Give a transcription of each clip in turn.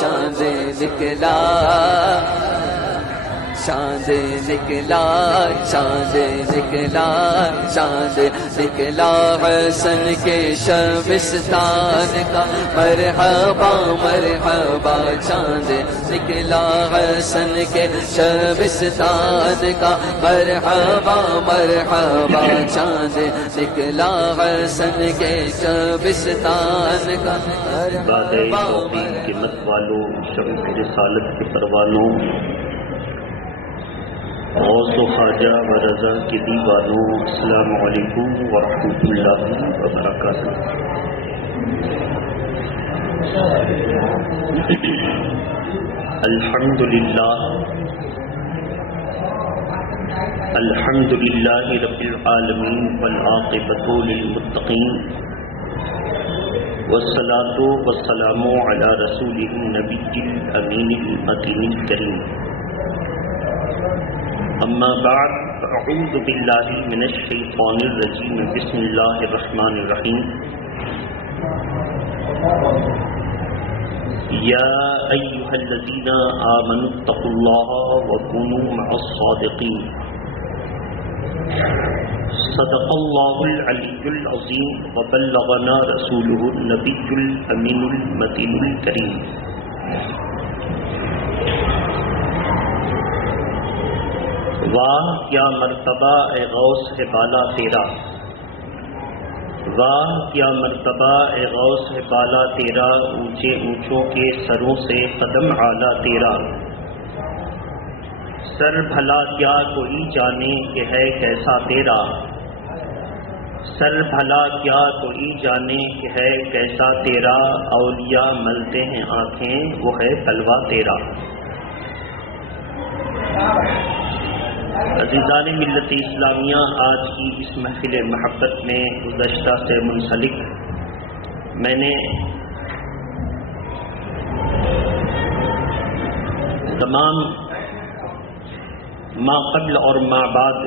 چاند نکلا چاند نکلا چاند نکلا چاند نکلا حسن کے شبستان کا مرحبا مرحبا چاند نکلا حسن کے شبستان کا مرحبا مرحبا چاند نکلا حسن کے شبستان کا مرحبا مرحبا کے مت والوں شب رسالت کے پروانوں غوث و خواجہ و رضا کے دیوانوں السلام علیکم ورحمۃ اللہ وبرکاتہ۔ الحمد للہ رب العالمین والعاقبۃ للمتقین والصلاة والسلام علی رسولہ النبی الامین المتین الکریم، اما بعد اعوذ باللہ من الشیطان الرجیم، بسم اللہ الرحمن الرحیم۔ یا ایہا الذین آمنوا اتقوا اللہ وکونوا مع الصادقین، صدق اللہ العلی العظیم وبلغنا رسولہ النبی الامین المتین الکریم۔ واہ کیا مرتبہ اے غوث ہے بالا تیرا، واہ کیا مرتبہ اے غوث ہے بالا تیرا، اونچے اونچوں کے سروں سے قدم اعلیٰ تیرا، سر بھلا کیا کوئی جانے کہ ہے کیسا تیرا، سر بھلا کیا کوئی جانے کہ ہے کیسا تیرا، اولیاء ملتے ہیں آنکھیں وہ ہے تلوا تیرا۔ عزیزان ملت اسلامیہ، آج کی اس محفل محبت میں گزشتہ سے منسلک میں نے تمام ما قبل اور ما بعد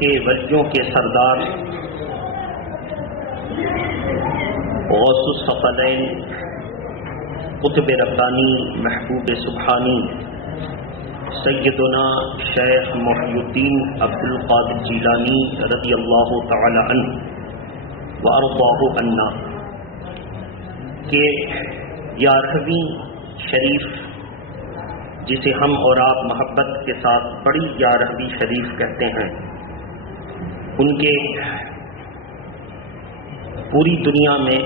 کے ولیوں کے سردار غوث الثقلین قطب ربانی محبوب سبحانی سیدنا شیخ محی الدین عبد القادر جیلانی رضی اللہ تعالی عنہ وارضاہ عنا کہ 11ویں شریف جسے ہم اور آپ محبت کے ساتھ بڑی 11ویں شریف کہتے ہیں، ان کے پوری دنیا میں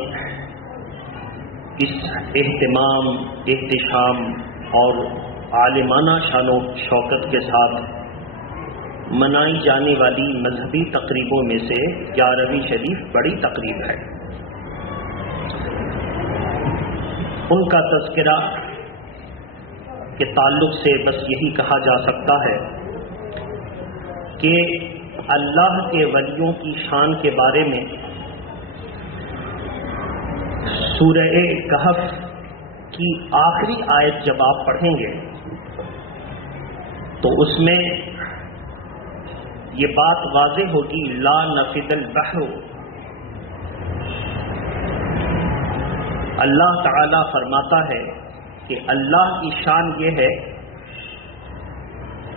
اس اہتمام احتشام اور عالمانہ شان و شوکت کے ساتھ منائی جانے والی مذہبی تقریبوں میں سے 11ویں شریف بڑی تقریب ہے۔ ان کا تذکرہ کے تعلق سے بس یہی کہا جا سکتا ہے کہ اللہ کے ولیوں کی شان کے بارے میں سورہ کہف کی آخری آیت جب آپ پڑھیں گے تو اس میں یہ بات واضح ہوگی، لا نفد البحر، اللہ تعالی فرماتا ہے کہ اللہ کی شان یہ ہے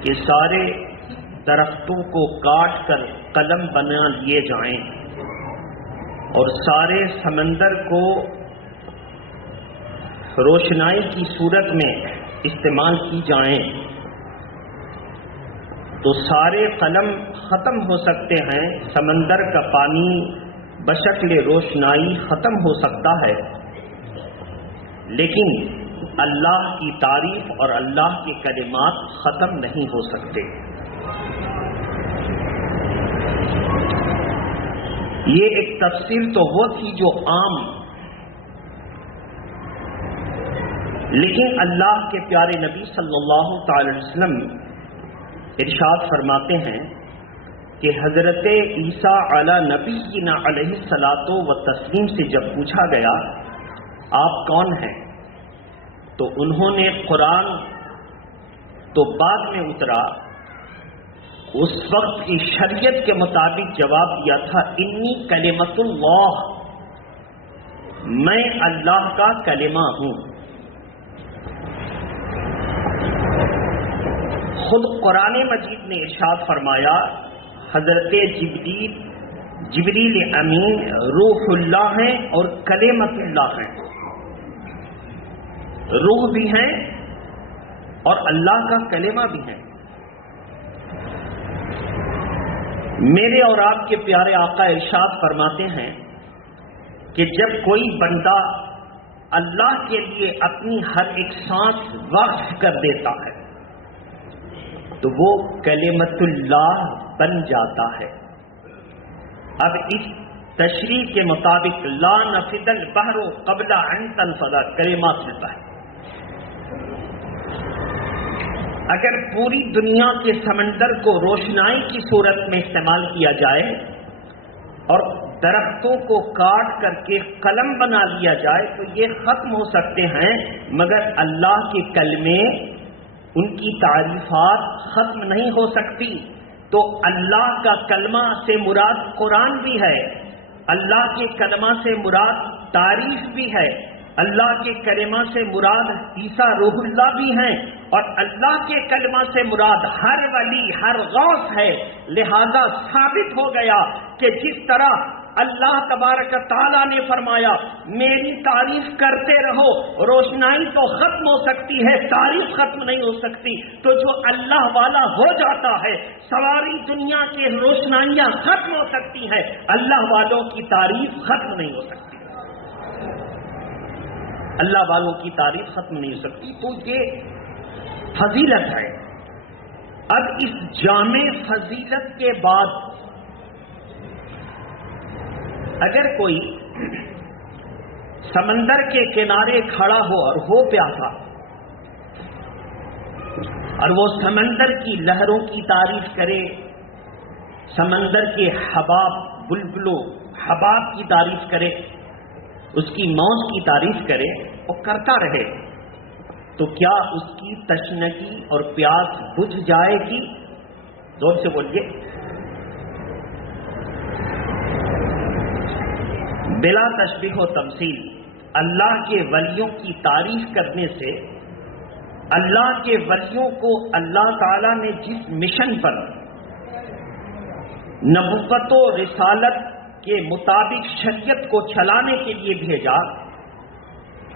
کہ سارے درختوں کو کاٹ کر قلم بنا لیے جائیں اور سارے سمندر کو روشنائی کی صورت میں استعمال کی جائیں تو سارے قلم ختم ہو سکتے ہیں، سمندر کا پانی بشکل روشنائی ختم ہو سکتا ہے، لیکن اللہ کی تعریف اور اللہ کے کلمات ختم نہیں ہو سکتے۔ یہ ایک تفصیل تو وہ تھی جو عام، لیکن اللہ کے پیارے نبی صلی اللہ تعالی علیہ وسلم ارشاد فرماتے ہیں کہ حضرت عیسیٰ علی نبینا علیہ الصلاۃ والتسلیم سے جب پوچھا گیا آپ کون ہیں تو انہوں نے قرآن تو بعد میں اترا، اس وقت کی شریعت کے مطابق جواب دیا تھا، انی کلمۃ اللہ، میں اللہ کا کلمہ ہوں۔ خود قرآن مجید نے ارشاد فرمایا حضرت جبریل امین روح اللہ ہیں اور کلمۃ اللہ ہیں، روح بھی ہیں اور اللہ کا کلمہ بھی ہے۔ میرے اور آپ کے پیارے آقا ارشاد فرماتے ہیں کہ جب کوئی بندہ اللہ کے لیے اپنی ہر ایک سانس وقف کر دیتا ہے تو وہ کلمۃ اللہ بن جاتا ہے۔ اب اس تشریح کے مطابق لا نفد البحر قبل ان تنفد کلمات ملتا ہے۔ اگر پوری دنیا کے سمندر کو روشنائی کی صورت میں استعمال کیا جائے اور درختوں کو کاٹ کر کے قلم بنا لیا جائے تو یہ ختم ہو سکتے ہیں، مگر اللہ کے کلمے، ان کی تعریفات ختم نہیں ہو سکتی۔ تو اللہ کا کلمہ سے مراد قرآن بھی ہے، اللہ کے کلمہ سے مراد تعریف بھی ہے، اللہ کے کلمہ سے مراد عیسیٰ روح اللہ بھی ہیں، اور اللہ کے کلمہ سے مراد ہر ولی، ہر غوث ہے۔ لہذا ثابت ہو گیا کہ جس طرح اللہ تبارک تعالیٰ نے فرمایا میری تعریف کرتے رہو، روشنائی تو ختم ہو سکتی ہے، تعریف ختم نہیں ہو سکتی، تو جو اللہ والا ہو جاتا ہے سواری دنیا کے روشنائیاں ختم ہو سکتی ہیں، اللہ والوں کی تعریف ختم نہیں ہو سکتی، اللہ والوں کی تعریف ختم نہیں ہو سکتی۔ تو یہ فضیلت ہے۔ اب اس جامع فضیلت کے بعد اگر کوئی سمندر کے کنارے کھڑا ہو اور ہو پیاسا اور وہ سمندر کی لہروں کی تعریف کرے، سمندر کے حباب، بلبلوں، حباب کی تعریف کرے، اس کی موج کی تعریف کرے، وہ کرتا رہے، تو کیا اس کی تشنگی اور پیاس بجھ جائے گی؟ زور سے بولیے۔ بلا تشبیہ و تمثیل، اللہ کے ولیوں کی تعریف کرنے سے اللہ کے ولیوں کو اللہ تعالیٰ نے جس مشن پر نبوت و رسالت کے مطابق شریعت کو چلانے کے لیے بھیجا،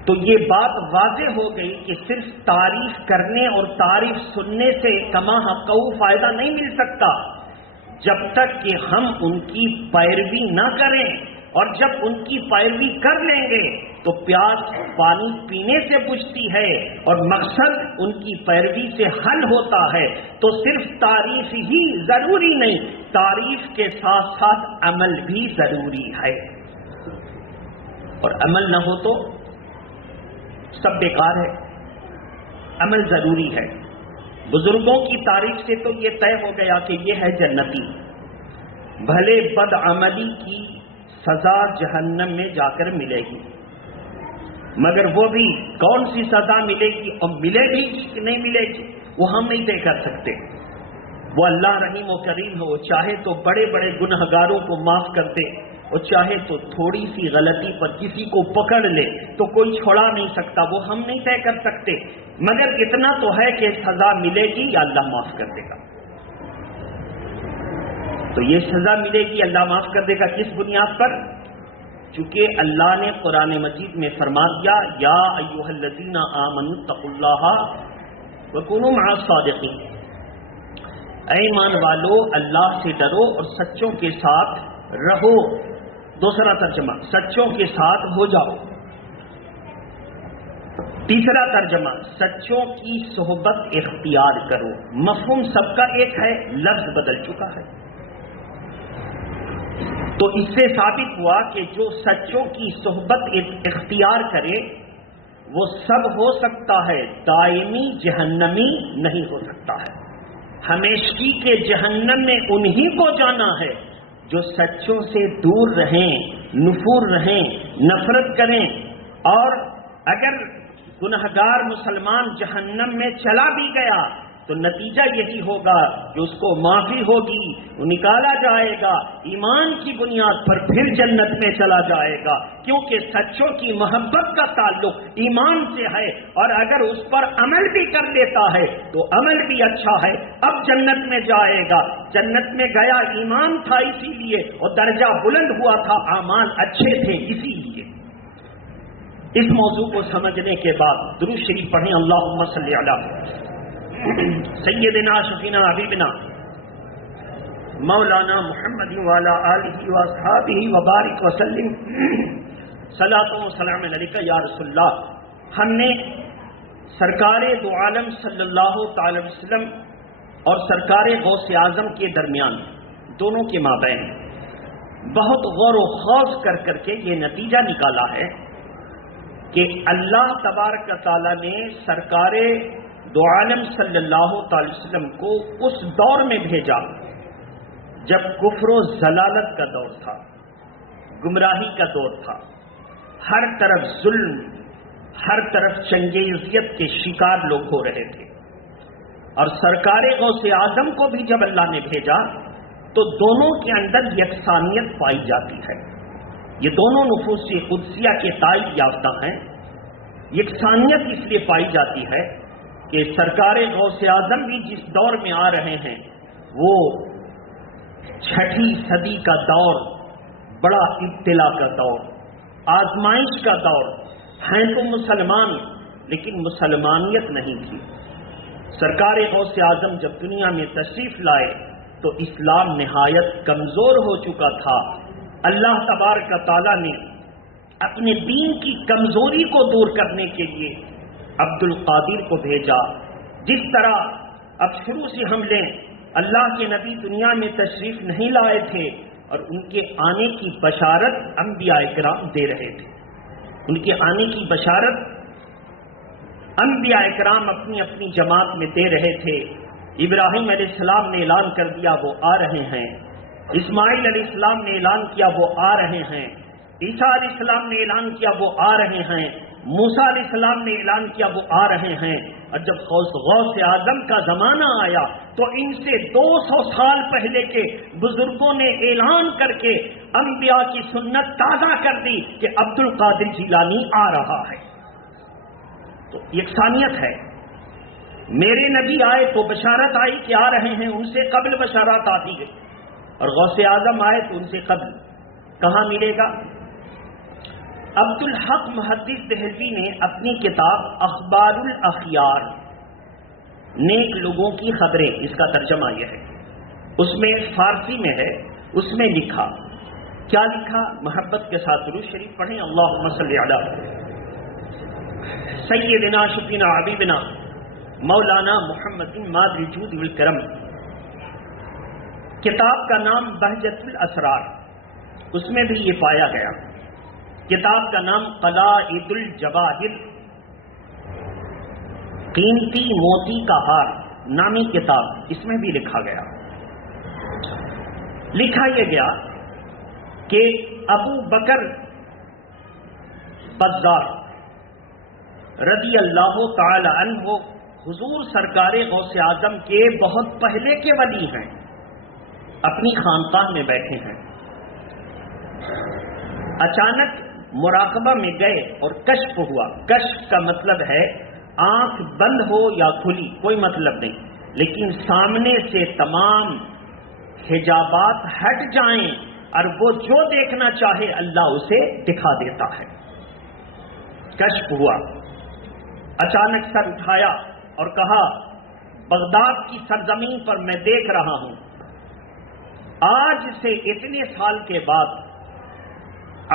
تو یہ بات واضح ہو گئی کہ صرف تعریف کرنے اور تعریف سننے سے کما حقہ فائدہ نہیں مل سکتا جب تک کہ ہم ان کی پیروی نہ کریں، اور جب ان کی پیروی کر لیں گے تو پیاس پانی پینے سے بجھتی ہے اور مقصد ان کی پیروی سے حل ہوتا ہے۔ تو صرف تعریف ہی ضروری نہیں، تعریف کے ساتھ ساتھ عمل بھی ضروری ہے، اور عمل نہ ہو تو سب بیکار ہے، عمل ضروری ہے۔ بزرگوں کی تعریف سے تو یہ طے ہو گیا کہ یہ ہے جنتی، بھلے بد عملی کی سزا جہنم میں جا کر ملے گی، مگر وہ بھی کون سی سزا ملے گی اور ملے گی کہ نہیں ملے گی وہ ہم نہیں طے کر سکتے۔ وہ اللہ رحیم و کریم ہو، چاہے تو بڑے بڑے گنہگاروں کو معاف کر دے، اور چاہے تو تھوڑی سی غلطی پر کسی کو پکڑ لے تو کوئی چھوڑا نہیں سکتا، وہ ہم نہیں طے کر سکتے، مگر اتنا تو ہے کہ سزا ملے گی یا اللہ معاف کر دے گا۔ تو یہ سزا ملے گی، اللہ معاف کر دے گا، کس بنیاد پر؟ چونکہ اللہ نے قرآن مجید میں فرما دیا یا ایھا الذین آمنوا اتقوا اللہ وکونوا مع الصادقین، اے ایمان والو اللہ سے ڈرو اور سچوں کے ساتھ رہو۔ دوسرا ترجمہ سچوں کے ساتھ ہو جاؤ۔ تیسرا ترجمہ سچوں کی صحبت اختیار کرو۔ مفہوم سب کا ایک ہے، لفظ بدل چکا ہے۔ تو اس سے ثابت ہوا کہ جو سچوں کی صحبت اختیار کرے وہ سب ہو سکتا ہے، دائمی جہنمی نہیں ہو سکتا ہے۔ ہمیشگی کے جہنم میں انہی کو جانا ہے جو سچوں سے دور رہیں، نفور رہیں، نفرت کریں، اور اگر گنہگار مسلمان جہنم میں چلا بھی گیا تو نتیجہ یہی ہوگا کہ اس کو معافی ہوگی، وہ نکالا جائے گا، ایمان کی بنیاد پر پھر جنت میں چلا جائے گا، کیونکہ سچوں کی محبت کا تعلق ایمان سے ہے، اور اگر اس پر عمل بھی کر لیتا ہے تو عمل بھی اچھا ہے، اب جنت میں جائے گا۔ جنت میں گیا ایمان تھا اسی لیے، اور درجہ بلند ہوا تھا، اعمال اچھے تھے اسی لیے۔ اس موضوع کو سمجھنے کے بعد درود شریف پڑھیں، اللہم صلی علی سیدنا شفینا حبیبنا مولانا محمد وعلی آلہ واصحابہ وبارک وسلم صلاۃ و سلام علیکہ یا رسول اللہ۔ ہم نے سرکار دو عالم صلی اللہ تعالی وسلم اور سرکار غوث اعظم کے درمیان دونوں کے مابین بہت غور و خوض کر کے یہ نتیجہ نکالا ہے کہ اللہ تبارک تعالیٰ نے سرکار دو عالم صلی اللہ تعالی وسلم کو اس دور میں بھیجا جب کفر و ضلالت کا دور تھا، گمراہی کا دور تھا، ہر طرف ظلم، ہر طرف چنگیزیت کے شکار لوگ ہو رہے تھے، اور سرکار غوث اعظم کو بھی جب اللہ نے بھیجا تو دونوں کے اندر یکسانیت پائی جاتی ہے۔ یہ دونوں نفوس قدسیہ کے تائید یافتہ ہیں۔ یکسانیت اس لیے پائی جاتی ہے کہ سرکار غوث اعظم بھی جس دور میں آ رہے ہیں وہ 6 صدی کا دور، بڑا ابتلا کا دور، آزمائش کا دور ہیں، تو مسلمان لیکن مسلمانیت نہیں تھی۔ سرکار غوث اعظم جب دنیا میں تشریف لائے تو اسلام نہایت کمزور ہو چکا تھا۔ اللہ تبارک تعالیٰ نے اپنے دین کی کمزوری کو دور کرنے کے لیے عبد القادر کو بھیجا۔ جس طرح اب شروع سے ہم لیں، اللہ کے نبی دنیا میں تشریف نہیں لائے تھے اور ان کے آنے کی بشارت انبیاء کرام دے رہے تھے۔ ان کے آنے کی بشارت انبیاء کرام اپنی اپنی جماعت میں دے رہے تھے۔ ابراہیم علیہ السلام نے اعلان کر دیا وہ آ رہے ہیں، اسماعیل علیہ السلام نے اعلان کیا وہ آ رہے ہیں، عیسیٰ علیہ السلام نے اعلان کیا وہ آ رہے ہیں، موسیٰ علیہ السلام نے اعلان کیا وہ آ رہے ہیں۔ اور جب غوث اعظم کا زمانہ آیا تو ان سے 200 سال پہلے کے بزرگوں نے اعلان کر کے انبیاء کی سنت تازہ کر دی کہ عبد القادر جیلانی آ رہا ہے۔ تو یکسانیت ہے، میرے نبی آئے تو بشارت آئی کہ آ رہے ہیں، ان سے قبل بشارت آتی گئی، اور غوث اعظم آئے تو ان سے قبل۔ کہاں ملے گا؟ عبد الحق محدث دہلوی نے اپنی کتاب اخبار الاخیار، نیک لوگوں کی خبریں، اس کا ترجمہ یہ ہے، اس میں فارسی میں ہے، اس میں لکھا، کیا لکھا؟ محبت کے ساتھ درود شریف پڑھیں، اللہم صلی علی سیدنا شفینا حبیبنا مولانا محمد مادر الجود والکرم۔ کتاب کا نام بہجت الاسرار، اس میں بھی یہ پایا گیا۔ کتاب کا نام قلائد الجواہر، قیمتی موتی کا ہار نامی کتاب، اس میں بھی لکھا گیا۔ لکھا یہ گیا کہ ابو بکر بزار رضی اللہ تعالی عنہ حضور سرکار غوث اعظم کے بہت پہلے کے ولی ہیں، اپنی خانقاہ میں بیٹھے ہیں، اچانک مراقبہ میں گئے اور کشف ہوا۔ کشف کا مطلب ہے آنکھ بند ہو یا کھلی، کوئی مطلب نہیں، لیکن سامنے سے تمام حجابات ہٹ جائیں اور وہ جو دیکھنا چاہے اللہ اسے دکھا دیتا ہے۔ کشف ہوا، اچانک سر اٹھایا اور کہا بغداد کی سرزمین پر میں دیکھ رہا ہوں، آج سے اتنے سال کے بعد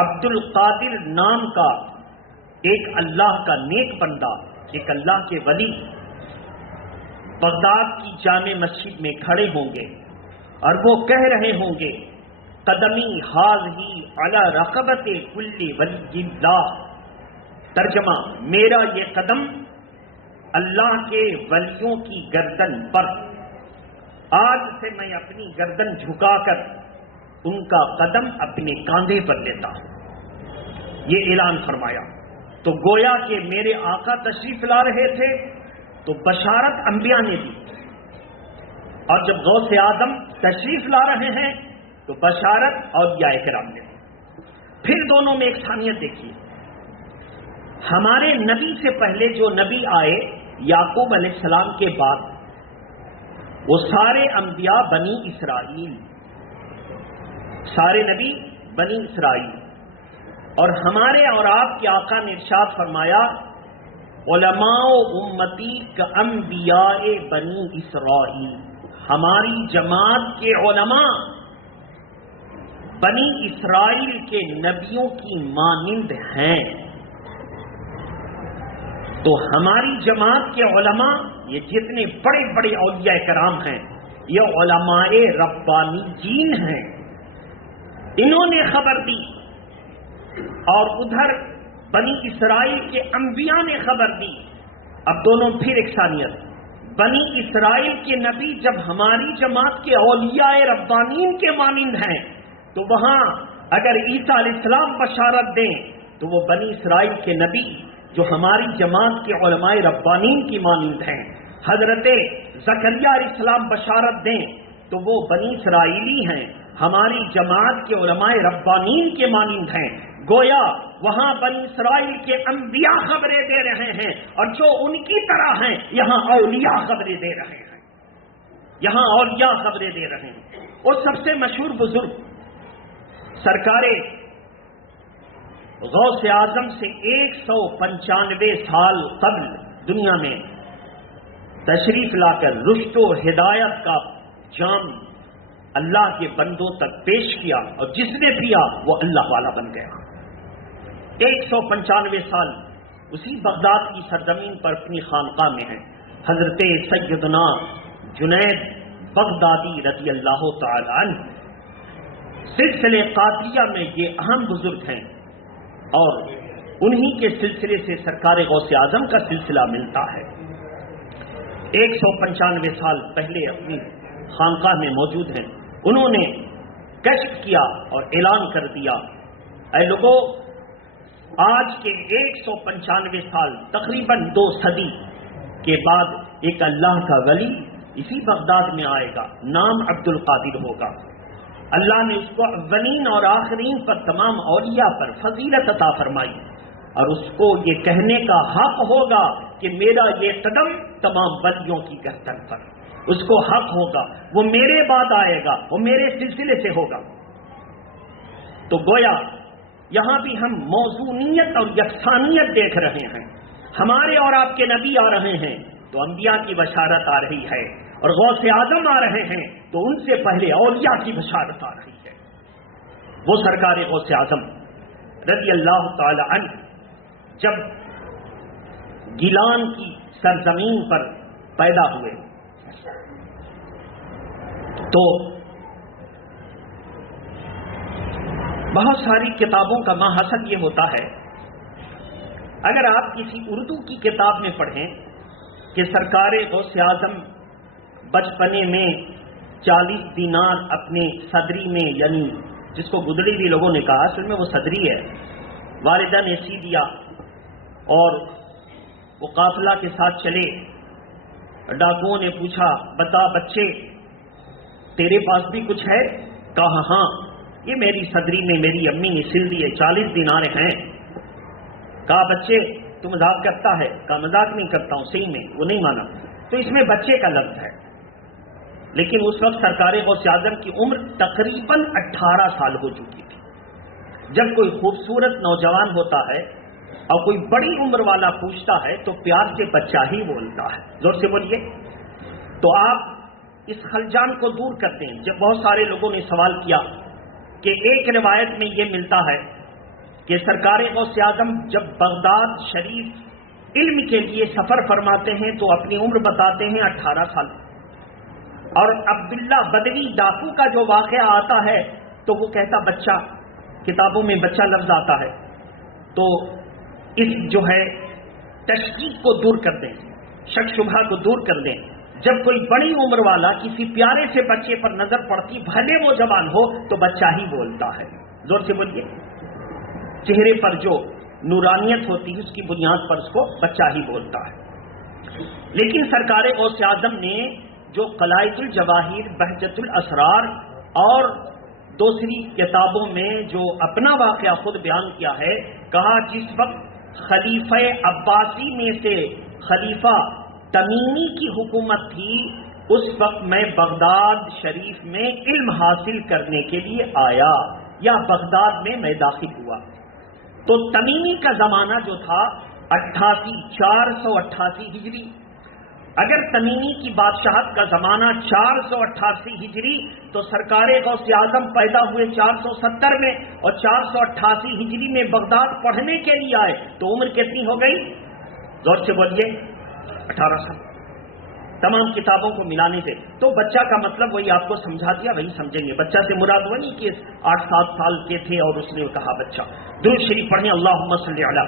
عبد القادر نام کا ایک اللہ کا نیک بندہ، ایک اللہ کے ولی بغداد کی جامع مسجد میں کھڑے ہوں گے اور وہ کہہ رہے ہوں گے قدمی حاضی علی رقبت کل ولی اللہ۔ ترجمہ، میرا یہ قدم اللہ کے ولیوں کی گردن پر، آج سے میں اپنی گردن جھکا کر ان کا قدم اپنے کاندھے پر لیتا ہوں، یہ اعلان فرمایا۔ تو گویا کہ میرے آقا تشریف لا رہے تھے تو بشارت انبیاء نے دی، اور جب غوث اعظم تشریف لا رہے ہیں تو بشارت اولیاء کرام نے. پھر دونوں میں یکسانیت دیکھیے. ہمارے نبی سے پہلے جو نبی آئے یعقوب علیہ السلام کے بعد وہ سارے انبیاء بنی اسرائیل، سارے نبی بنی اسرائیل. اور ہمارے اور آپ کے آقا نے ارشاد فرمایا علماء امتی کا انبیاء بنی اسرائیل، ہماری جماعت کے علماء بنی اسرائیل کے نبیوں کی مانند ہیں. تو ہماری جماعت کے علماء یہ جتنے بڑے بڑے اولیاء کرام ہیں یہ علماء ربانیین ہیں. انہوں نے خبر دی اور ادھر بنی اسرائیل کے انبیاء نے خبر دی. اب دونوں پھر یکسانیت. بنی اسرائیل کے نبی جب ہماری جماعت کے اولیاء ربانیین کے مانند ہیں تو وہاں اگر عیسیٰ علیہ السلام بشارت دیں تو وہ بنی اسرائیل کے نبی جو ہماری جماعت کے علماء ربانیین کی مانند ہیں. حضرت زکریا علیہ السلام بشارت دیں تو وہ بنی اسرائیلی ہیں، ہماری جماعت کے علماء ربانیین کے مانند ہیں. گویا وہاں بنی اسرائیل کے انبیاء خبریں دے رہے ہیں اور جو ان کی طرح ہیں یہاں اولیاء خبریں دے رہے ہیں، یہاں اولیاء خبریں دے رہے ہیں. اور سب سے مشہور بزرگ سرکار غوث اعظم سے 195 سال قبل دنیا میں تشریف لا کر رشد و ہدایت کا جام اللہ کے بندوں تک پیش کیا اور جس نے پیا وہ اللہ والا بن گیا. 195 سال اسی بغداد کی سرزمین پر اپنی خانقاہ میں ہیں. حضرت سیدنا جنید بغدادی رضی اللہ تعالی عنہ سلسلے قادریہ میں یہ اہم بزرگ ہیں اور انہی کے سلسلے سے سرکار غوث اعظم کا سلسلہ ملتا ہے. 195 سال پہلے اپنی خانقاہ میں موجود ہیں. انہوں نے کشف کیا اور اعلان کر دیا اے لوگوں آج کے 195 سال تقریباً 2 صدی کے بعد ایک اللہ کا ولی اسی بغداد میں آئے گا، نام عبد القادر ہوگا. اللہ نے اس کو اولین اور آخرین پر تمام اولیاء پر فضیلت عطا فرمائی اور اس کو یہ کہنے کا حق ہوگا کہ میرا یہ قدم تمام ولیوں کی گردن پر، اس کو حق ہوگا، وہ میرے بعد آئے گا، وہ میرے سلسلے سے ہوگا. تو گویا یہاں بھی ہم موزونیت اور یکسانیت دیکھ رہے ہیں. ہمارے اور آپ کے نبی آ رہے ہیں تو انبیاء کی بشارت آ رہی ہے اور غوث اعظم آ رہے ہیں تو ان سے پہلے اولیاء کی بشارت آ رہی ہے. وہ سرکار غوث اعظم رضی اللہ تعالی عنہ جب گیلان کی سرزمین پر پیدا ہوئے تو بہت ساری کتابوں کا ماحصل یہ ہوتا ہے، اگر آپ کسی اردو کی کتاب میں پڑھیں کہ سرکار غوث اعظم بچپنے میں 40 دینار اپنے صدری میں، یعنی جس کو گدڑی بھی لوگوں نے کہا، اصل میں وہ صدری ہے، والدہ نے سی دیا اور وہ قافلہ کے ساتھ چلے. ڈاکوؤں نے پوچھا بتا بچے تیرے پاس بھی کچھ ہے؟ کہا ہاں یہ میری صدری میں میری امی نے سل دیے، 40 دینار ہیں. کہا بچے تو مذاق کرتا ہے؟ کہا مذاق نہیں کرتا ہوں، صحیح میں. وہ نہیں مانا. تو اس میں بچے کا لفظ ہے، لیکن اس وقت سرکار غوث اعظم کی عمر تقریباً 18 سال ہو چکی تھی. جب کوئی خوبصورت نوجوان ہوتا ہے اور کوئی بڑی عمر والا پوچھتا ہے تو پیار سے بچہ ہی بولتا ہے. زور سے بولیے. تو آپ اس خلجان کو دور کرتے ہیں. جب بہت سارے لوگوں نے سوال کیا کہ ایک روایت میں یہ ملتا ہے کہ سرکار غوث اعظم جب بغداد شریف علم کے لیے سفر فرماتے ہیں تو اپنی عمر بتاتے ہیں 18 سال. اور عبداللہ بدوی ڈاکو کا جو واقعہ آتا ہے تو وہ کہتا بچہ، کتابوں میں بچہ لفظ آتا ہے. تو اس جو ہے تشکیک کو دور کر دیں، شک شبہ کو دور کر دیں. جب کوئی بڑی عمر والا کسی پیارے سے بچے پر نظر پڑتی، بھلے وہ جوان ہو، تو بچہ ہی بولتا ہے. زور سے بولیے. چہرے پر جو نورانیت ہوتی ہے اس کی بنیاد پر اس کو بچہ ہی بولتا ہے. لیکن سرکار غوث اعظم نے جو قلائد الجواہر، بہجت الاسرار اور دوسری کتابوں میں جو اپنا واقعہ خود بیان کیا ہے، کہا جس وقت خلیفہ عباسی میں سے خلیفہ تمیمی کی حکومت تھی، اس وقت میں بغداد شریف میں علم حاصل کرنے کے لیے آیا، یا بغداد میں میں داخل ہوا۔ تو تمیمی کا زمانہ جو تھا 488 ہجری، اگر تمیمی کی بادشاہت کا زمانہ 488 ہجری تو سرکار غوث اعظم پیدا ہوئے 470 میں، اور 488 ہجری میں بغداد پڑھنے کے لیے آئے، تو عمر کتنی ہو گئی؟ زور سے بولیے، 18 سال۔ تمام کتابوں کو ملانے سے تو بچہ کا مطلب وہی آپ کو سمجھا دیا، وہی سمجھیں گے۔ بچہ سے مراد وہ نہیں کہ 8-7 سال کے تھے اور اس نے کہا بچہ۔ درود شریف پڑھیں، اللہم صلی علی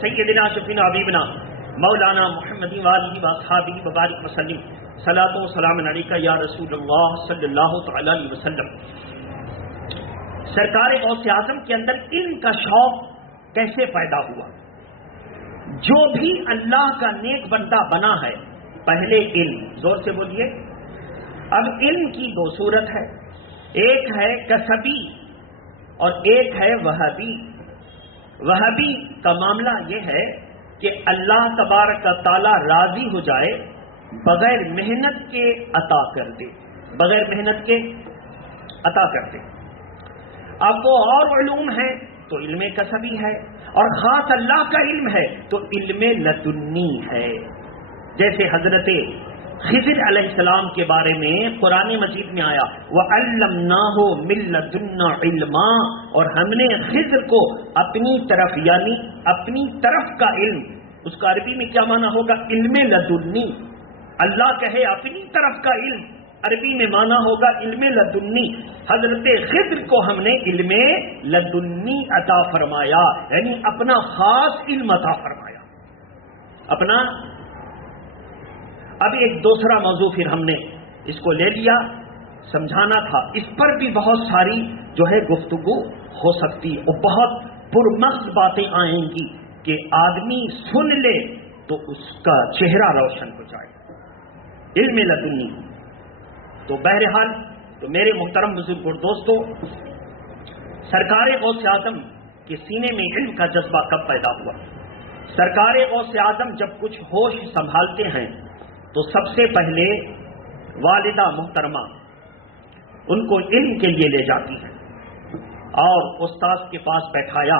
سیدنا شفیعنا حبیبنا مولانا محمد وآلہ واصحابہ وبارک وسلم، صلاۃ و سلام علیکہ یا رسول اللہ صلی اللہ تعالی علیہ وسلم۔ سرکار غوث اعظم کے اندر علم کا شوق کیسے پیدا ہوا؟ جو بھی اللہ کا نیک بندہ بنا ہے، پہلے علم، زور سے بولیے۔ اب علم کی دو صورت ہے، ایک ہے کسبی اور ایک ہے وہابی۔ وہابی کا معاملہ یہ ہے کہ اللہ تبارک تعالی راضی ہو جائے، بغیر محنت کے عطا کر دے، بغیر محنت کے عطا کر دے۔ اب وہ اور علوم ہے تو علم کسبی ہے، اور خاص اللہ کا علم ہے تو علم لدنی ہے۔ جیسے حضرت خضر علیہ السلام کے بارے میں قرآن مجید میں آیا، وَعَلَّمْنَاهُ مِن لَّدُنَّا عِلْمًا، اور ہم نے خضر کو اپنی طرف، یعنی اپنی طرف کا علم، اس کا عربی میں کیا معنی ہوگا؟ علم لدنی۔ اللہ کہے اپنی طرف کا علم، عربی میں معنی ہوگا علم لدنی۔ حضرت خضر کو ہم نے علم لدنی عطا فرمایا، یعنی اپنا خاص علم عطا فرمایا، اپنا۔ اب ایک دوسرا موضوع پھر ہم نے اس کو لے لیا، سمجھانا تھا، اس پر بھی بہت ساری جو ہے گفتگو ہو سکتی، اور بہت پرمغز باتیں آئیں گی کہ آدمی سن لے تو اس کا چہرہ روشن ہو جائے، علم لدنی۔ تو بہرحال تو میرے محترم بزرگ اور دوستو، سرکار غوث اعظم کے سینے میں علم کا جذبہ کب پیدا ہوا؟ سرکار غوث اعظم جب کچھ ہوش سنبھالتے ہیں تو سب سے پہلے والدہ محترمہ ان کو علم کے لیے لے جاتی ہے اور استاذ کے پاس بیٹھایا،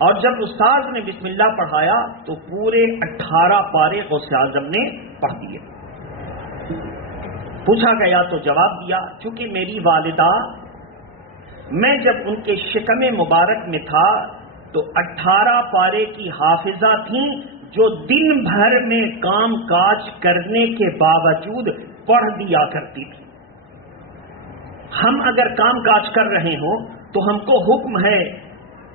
اور جب استاذ نے بسم اللہ پڑھایا تو پورے 18 پارے غوث اعظم نے پڑھ دیے۔ پوچھا گیا تو جواب دیا، چونکہ میری والدہ، میں جب ان کے شکم مبارک میں تھا تو 18 پارے کی حافظہ تھیں، جو دن بھر میں کام کاج کرنے کے باوجود پڑھ دیا کرتی تھی۔ ہم اگر کام کاج کر رہے ہوں تو ہم کو حکم ہے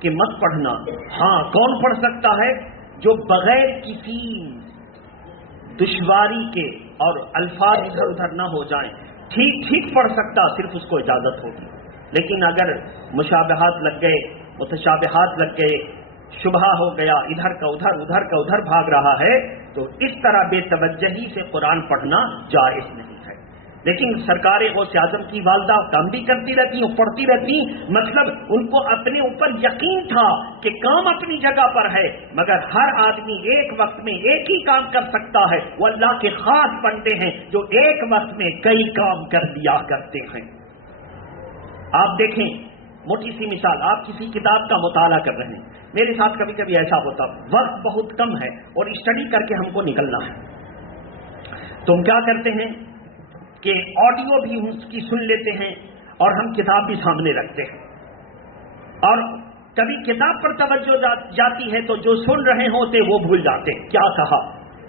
کہ مت پڑھنا، ہاں کون پڑھ سکتا ہے؟ جو بغیر کسی دشواری کے اور الفاظ ادھر ادھر نہ ہو جائیں، ٹھیک پڑھ سکتا، صرف اس کو اجازت ہوگی۔ لیکن اگر مشابہات لگ گئے، متشابہات لگ گئے، شبہ ہو گیا، ادھر کا ادھر بھاگ رہا ہے، تو اس طرح بے توجہی سے قرآن پڑھنا جائز نہیں ہے۔ لیکن سرکار غوث اعظم کی والدہ کام بھی کرتی رہتی اور پڑھتی رہتی، مطلب ان کو اپنے اوپر یقین تھا کہ کام اپنی جگہ پر ہے، مگر ہر آدمی ایک وقت میں ایک ہی کام کر سکتا ہے، وہ اللہ کے خاص بندے ہیں جو ایک وقت میں کئی کام کر دیا کرتے ہیں۔ آپ دیکھیں، موٹی سی مثال، آپ کسی کتاب کا مطالعہ کر رہے ہیں، میرے ساتھ کبھی کبھی ایسا ہوتا، وقت بہت کم ہے اور اسٹڈی کر کے ہم کو نکلنا ہے، تو ہم کیا کرتے ہیں کہ آڈیو بھی اس کی سن لیتے ہیں اور ہم کتاب بھی سامنے رکھتے ہیں، اور کبھی کتاب پر توجہ جاتی ہے تو جو سن رہے ہوتے وہ بھول جاتے ہیں کیا کہا،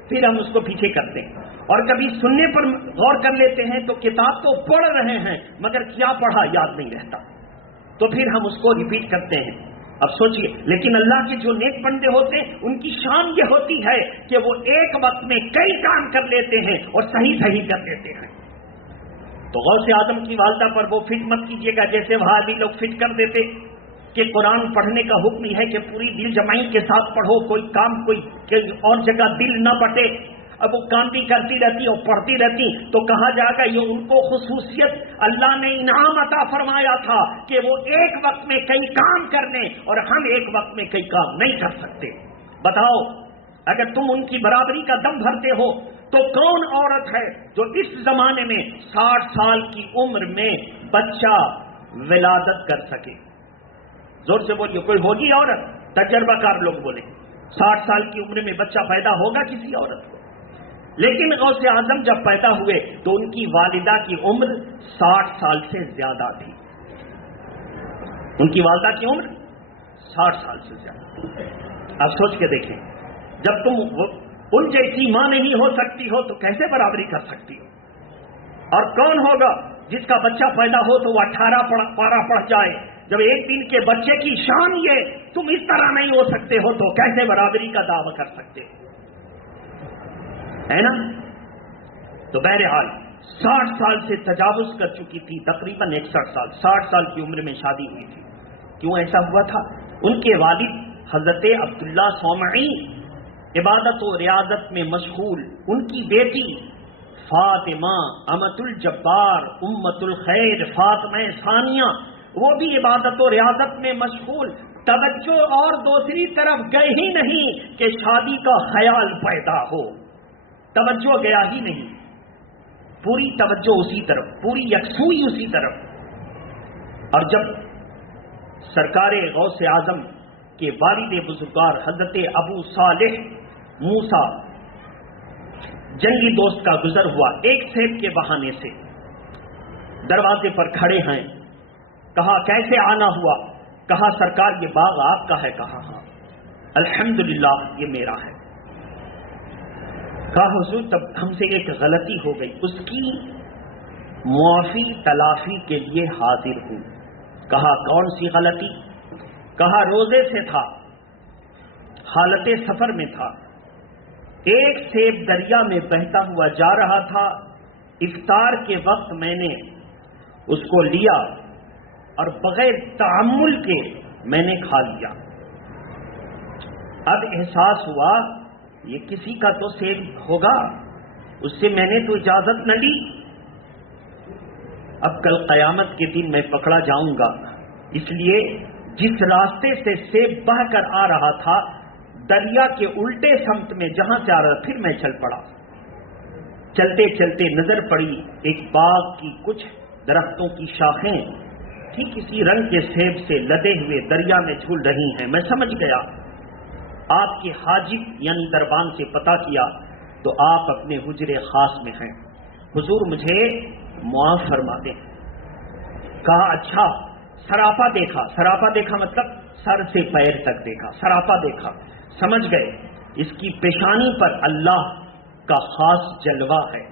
پھر ہم اس کو پیچھے کرتے ہیں، اور کبھی سننے پر غور کر لیتے ہیں تو کتاب تو پڑھ رہے ہیں مگر کیا پڑھا یاد نہیں رہتا، تو پھر ہم اس کو ریپیٹ کرتے ہیں۔ اب سوچئے، لیکن اللہ کے جو نیک بندے ہوتے ہیں ان کی شان یہ ہوتی ہے کہ وہ ایک وقت میں کئی کام کر لیتے ہیں اور صحیح کر لیتے ہیں۔ تو غوث اعظم کی والدہ پر وہ فٹ مت کیجیے گا جیسے وہاں بھی لوگ فٹ کر دیتے کہ قرآن پڑھنے کا حکم یہ ہے کہ پوری دل جمعی کے ساتھ پڑھو، کوئی کام کوئی اور جگہ دل نہ بٹے۔ اب وہ کام بھی کرتی رہتی اور پڑھتی رہتی تو کہا جائے گا یہ ان کو خصوصیت اللہ نے انعام عطا فرمایا تھا کہ وہ ایک وقت میں کئی کام کرنے اور ہم ایک وقت میں کئی کام نہیں کر سکتے. بتاؤ اگر تم ان کی برابری کا دم بھرتے ہو تو کون عورت ہے جو اس زمانے میں 60 سال کی عمر میں بچہ ولادت کر سکے؟ زور سے بولیے، کوئی ہوگی عورت؟ تجربہ کار لوگ بولیں 60 سال کی عمر میں بچہ پیدا ہوگا کسی عورت کو؟ لیکن غوث اعظم جب پیدا ہوئے تو ان کی والدہ کی عمر 60 سال سے زیادہ تھی. ان کی والدہ کی عمر 60 سال سے زیادہ. اب سوچ کے دیکھیں، جب تم ان جیسی ماں نہیں ہو سکتی ہو تو کیسے برابری کر سکتی ہو؟ اور کون ہوگا جس کا بچہ پیدا ہو تو وہ 18 پارہ پڑھ جائے؟ جب ایک دن کے بچے کی شان یہ تم اس طرح نہیں ہو سکتے ہو تو کیسے برابری کا دعویٰ کر سکتے ہو؟ ہے نا؟ تو بہرحال 60 سال سے تجاوز کر چکی تھی، تقریباً 61 سال، 60 سال کی عمر میں شادی ہوئی تھی. کیوں ایسا ہوا تھا؟ ان کے والد حضرت عبداللہ صومعی عبادت و ریاضت میں مشغول، ان کی بیٹی فاطمہ امۃ الجبار امۃ الخیر فاطمہ ثانیہ وہ بھی عبادت و ریاضت میں مشغول. توجہ اور دوسری طرف گئے ہی نہیں کہ شادی کا خیال پیدا ہو، توجہ گیا ہی نہیں، پوری توجہ اسی طرف، پوری یکسوئی اسی طرف. اور جب سرکار غوث اعظم کے والد بزرگوار حضرت ابو صالح موسیٰ جنگی دوست کا گزر ہوا، ایک سیب کے بہانے سے دروازے پر کھڑے ہیں. کہا کیسے آنا ہوا؟ کہا سرکار یہ باغ آپ کا ہے؟ کہا ہاں. الحمدللہ یہ میرا ہے. کہا حضور تب ہم سے ایک غلطی ہو گئی، اس کی معافی تلافی کے لیے حاضر ہوں. کہا کون سی غلطی؟ کہا روزے سے تھا، حالت سفر میں تھا، ایک سیب دریا میں بہتا ہوا جا رہا تھا، افطار کے وقت میں نے اس کو لیا اور بغیر تعمل کے میں نے کھا لیا. اب احساس ہوا یہ کسی کا تو سیب ہوگا، اس سے میں نے تو اجازت نہ لی. اب کل قیامت کے دن میں پکڑا جاؤں گا، اس لیے جس راستے سے سیب بہہ کر آ رہا تھا دریا کے الٹے سمت میں جہاں سے آ رہا پھر میں چل پڑا. چلتے چلتے نظر پڑی ایک باغ کی کچھ درختوں کی شاخیں ٹھیک کسی رنگ کے سیب سے لدے ہوئے دریا میں جھول رہی ہیں. میں سمجھ گیا آپ کے حاجب یعنی دربان سے پتہ کیا تو آپ اپنے حجرے خاص میں ہیں. حضور مجھے معاف فرما دیں. کہا اچھا. سراپا دیکھا. سراپا دیکھا مطلب سر سے پیر تک دیکھا. سراپا دیکھا، سمجھ گئے اس کی پیشانی پر اللہ کا خاص جلوہ ہے،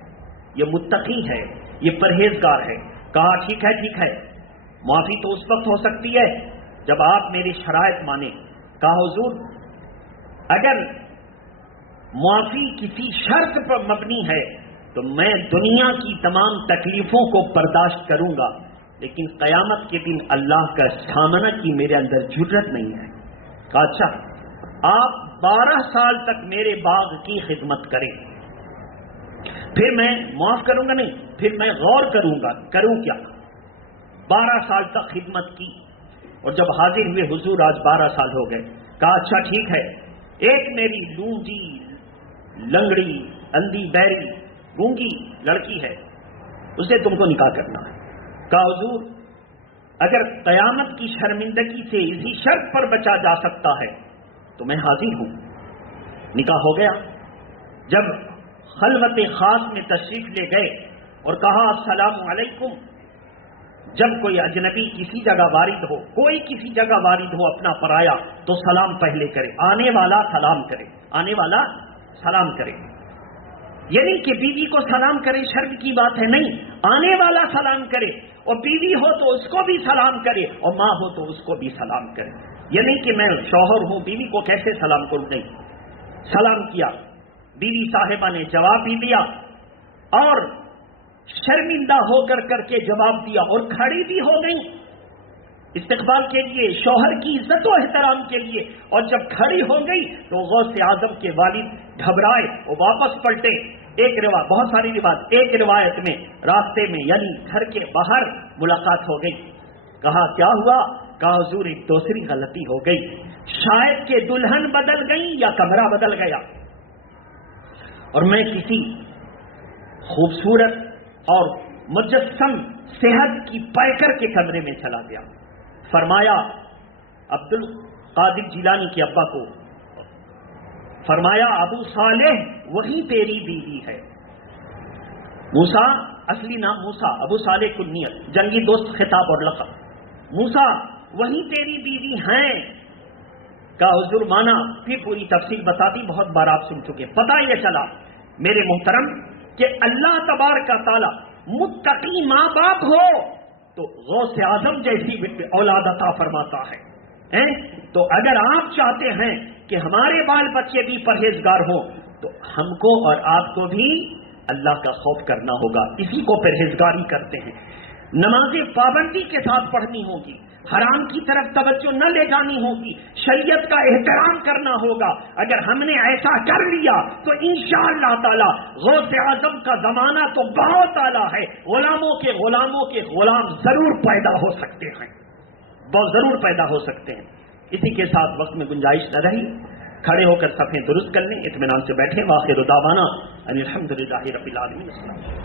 یہ متقی ہے، یہ پرہیزگار ہے. کہا ٹھیک ہے ٹھیک ہے، معافی تو اس وقت ہو سکتی ہے جب آپ میری شرائط مانیں. کہا حضور اگر معافی کسی شرط پر مبنی ہے تو میں دنیا کی تمام تکلیفوں کو برداشت کروں گا، لیکن قیامت کے دن اللہ کا سامنا کی میرے اندر جرأت نہیں ہے. کہا اچھا آپ 12 سال تک میرے باغ کی خدمت کریں، پھر میں معاف کروں گا نہیں، پھر میں غور کروں گا کروں کیا. 12 سال تک خدمت کی اور جب حاضر ہوئے حضور آج 12 سال ہو گئے. کہا اچھا ٹھیک ہے، ایک میری لونجی لنگڑی اندھی بہری گونگی لڑکی ہے، اسے تم کو نکاح کرنا ہے. کہا حضور اگر قیامت کی شرمندگی سے اسی شرط پر بچا جا سکتا ہے تو میں حاضر ہوں. نکاح ہو گیا. جب خلوت خاص میں تشریف لے گئے اور کہا السلام علیکم، جب کوئی اجنبی کسی جگہ وارد ہو، کوئی کسی جگہ وارد ہو اپنا پرایا تو سلام پہلے کرے، آنے والا سلام کرے، آنے والا سلام کرے. یعنی کہ بیوی کو سلام کرے شرم کی بات ہے نہیں، آنے والا سلام کرے، اور بیوی ہو تو اس کو بھی سلام کرے اور ماں ہو تو اس کو بھی سلام کرے. یعنی کہ میں شوہر ہوں بیوی کو کیسے سلام کروں؟ نہیں، سلام کیا. بیوی صاحبہ نے جواب بھی دیا اور شرمندہ ہو کر کے جواب دیا اور کھڑی بھی ہو گئی. استقبال کے لیے، شوہر کی عزت و احترام کے لیے، اور جب کھڑی ہو گئی تو غوث اعظم کے والد گھبرائے، وہ واپس پلٹے۔ بہت ساری روایت، ایک روایت میں راستے میں یعنی گھر کے باہر ملاقات ہو گئی۔ کہا کیا ہوا؟ کہا حضور ایک دوسری غلطی ہو گئی، شاید کہ دلہن بدل گئی یا کمرہ بدل گیا، اور میں کسی خوبصورت اور مجسم صحت کی پیکر کے کمرے میں چلا گیا۔ فرمایا عبد القادر جیلانی کے ابا کو، فرمایا ابو صالح وہی تیری بیوی ہے۔ موسیٰ اصلی نام موسیٰ، ابو صالح کنیت، جنگی دوست خطاب اور لقب۔ موسیٰ وہی تیری بیوی ہیں۔ کہا حضور مانا، پھر پوری تفصیل بتاتی، بہت بار آپ سن چکے۔ پتہ یہ چلا میرے محترم کہ اللہ تبارک تعالی متقی ماں باپ ہو تو غوث اعظم جیسی اولاد عطا فرماتا ہے۔ تو اگر آپ چاہتے ہیں کہ ہمارے بال بچے بھی پرہیزگار ہوں تو ہم کو اور آپ کو بھی اللہ کا خوف کرنا ہوگا، اسی کو پرہیزگاری کرتے ہیں۔ نمازیں پابندی کے ساتھ پڑھنی ہوگی، حرام کی طرف توجہ نہ لے جانی ہوگی، شریعت کا احترام کرنا ہوگا۔ اگر ہم نے ایسا کر لیا تو انشاءاللہ تعالی غوث اعظم کا زمانہ تو بہت اعلیٰ ہے، غلاموں کے غلام ضرور پیدا ہو سکتے ہیں، بہت ضرور پیدا ہو سکتے ہیں۔ اسی کے ساتھ وقت میں گنجائش نہ رہی، کھڑے ہو کر صفیں درست کر لیں، اطمینان سے بیٹھیں۔ وآخر دعوانا ان الحمدللہ رب العالمین۔